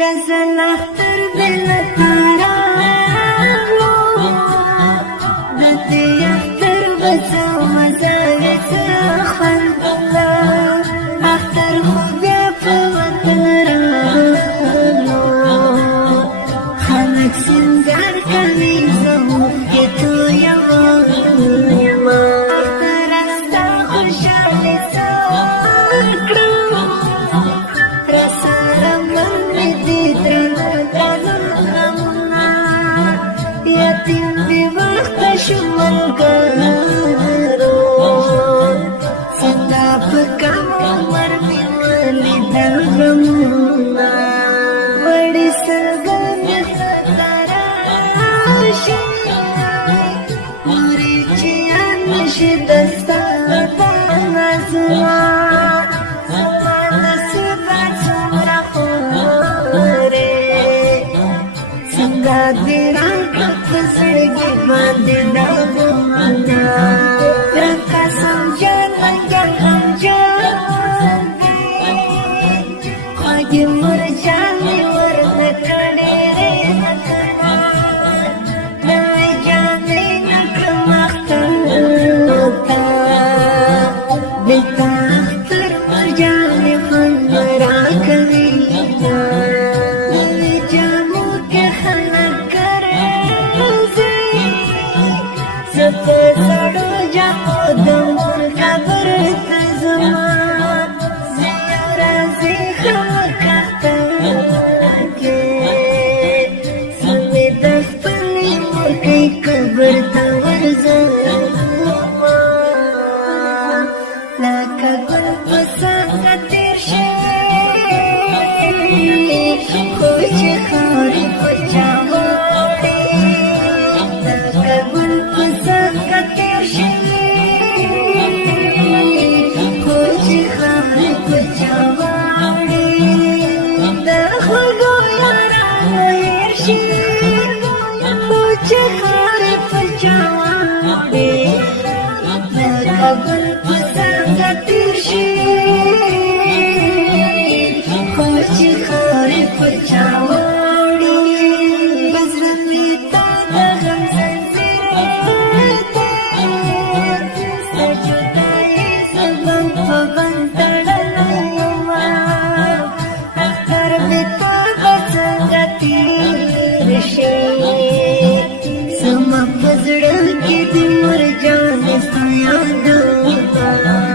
غزل اختر بل تارانو دتی اختر بسو مزاویت خلق الله اختر خوبیا پوتن رانو خلق سنگار کمی زمون که تو یوان اختر استا خوشحالی ساکرو یتیم دی وقت شملگارو ستا پکم عمر می ولی درمونا وڑی سرگن ستاراشی موری چیان نشی دستا دانازوا زمان سبات سمرا خوره سنگا دیران زړګي باندې داغونه رنګا سمجان لنګر غمجان خواږه مرجانې ورنکړې رېنکړه نوې جامې نکړم اختر ته بېرته اختر مرجانې خوند راکوي سړو جامو د مور قبر ته زما راځي خلک اختر کې زمې د خپلې مورکۍ قبر ته ورځمه لکه ګل په څنګه تېر شي خو چې خاورې په چا غواړي لکه ګل په څنګه تېر شي خو چې خاورې په چا غواړي د خوږو یارانو هېر شي خو چې خاورې په چا غواړي لکه ګل په څنګه تېر شي خو چې خاورې په چا غواړي بزړه مې تا د غم زنځیر دی ستا جدایي زه بند په بند تړلی یمه اختر مې تا به څنګه تېر شي زما په زړه کې د مرجانې ستا یادونه